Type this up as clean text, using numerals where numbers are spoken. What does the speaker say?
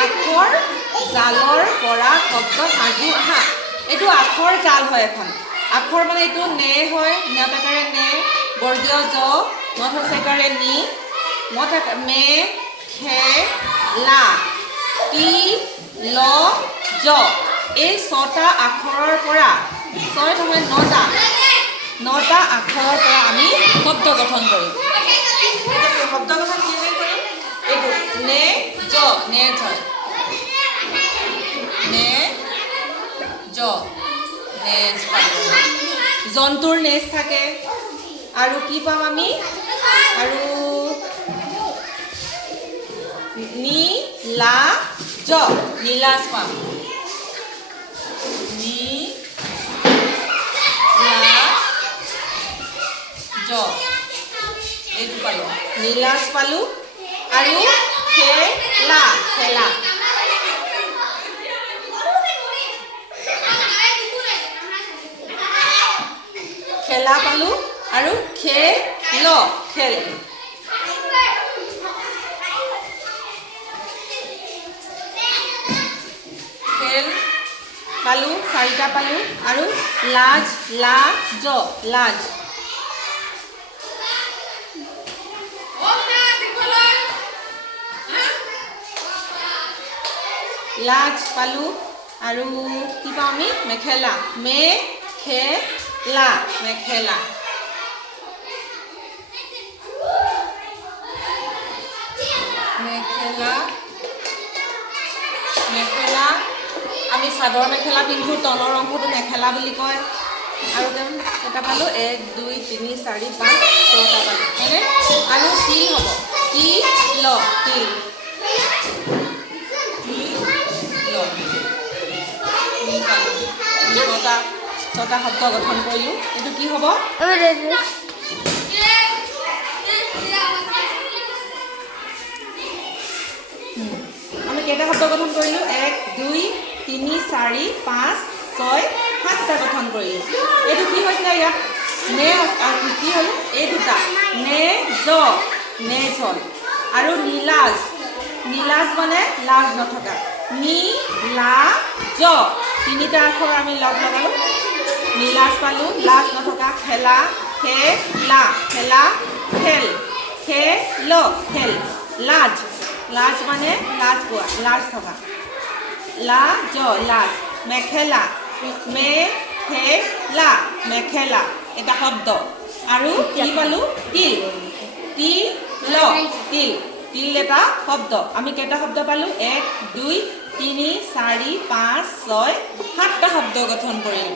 আখৰ জালৰ পৰা শব্দ সাজু আহা। এইটো আখৰ জাল হয় এখন। আখৰ মানে এইটো নে হয়, ন্যতাকাৰে নে, বৰ্গীয় জ, মধ্যস্থকাৰে নি, মে, খে, লা, টি, ল, জ। এই ছটা আখৰৰ পৰা নটা আখৰৰ পৰা আমি শব্দ গঠন কৰিম। শব্দ গঠন কেনেকৈ কৰিম? এইটো নে জ, নে জ, নে জ, নেজ পালো। জন্তুৰ নেজ থাকে। আৰু কি পাম আমি? আৰু নি লা জ, নীলাজ পাম। নি লা জ, এইটো পালো, নীলাজ পালো। আৰু খেলা, খেলা, খেলা পালো। আৰু খেল, খেল, খেল পালো, চাৰিটা পালো। আৰু লাজ, লা জ, লাজ, লাজ পালো। আৰু কি পাওঁ আমি? মেখেলা, মে খে লা, মেখেলা, মেখেলা, মেখেলা। আমি চাদৰ মেখেলা পিন্ধো, তলৰ অংশটো মেখেলা বুলি কয়। আৰু কেইটা পালো? 1 2 3 4 5 6টা পালো, হয়নে? আৰু তিল হ'ব, তিল, তিল, ছটা শব্দ গঠন কৰিলো। এইটো কি হ'ব? আমি কেইটা শব্দ গঠন কৰিলো? 1 2 3 4 5 6 7টা গঠন কৰিলো। এইটো কি হৈছিলে? ইয়াত নে কি হ'ল? এই দুটা নে জ, নেজ হ'ল। আৰু নীলাজ, নীলাজ মানে লাজ নথকা, নি লা জ, তিনিটা আখৰ আমি লগ লগালো, নীলাজ পালো, লাজ নথকা। খেলা, খেলা, খেলা, খেল, খেল, খেল। লাজ, লাজ মানে লাজ পোৱা, লাজ থকা, লা জ, লাজ। মেখেলা, মে খে লা, মেখেলা, এটা শব্দ। আৰু কি পালো? তিল, তিল, তিল, তিল এটা শব্দ। আমি কেইটা শব্দ পালো? 1 2 3 4 5 6 7টা শব্দ গঠন কৰিলো।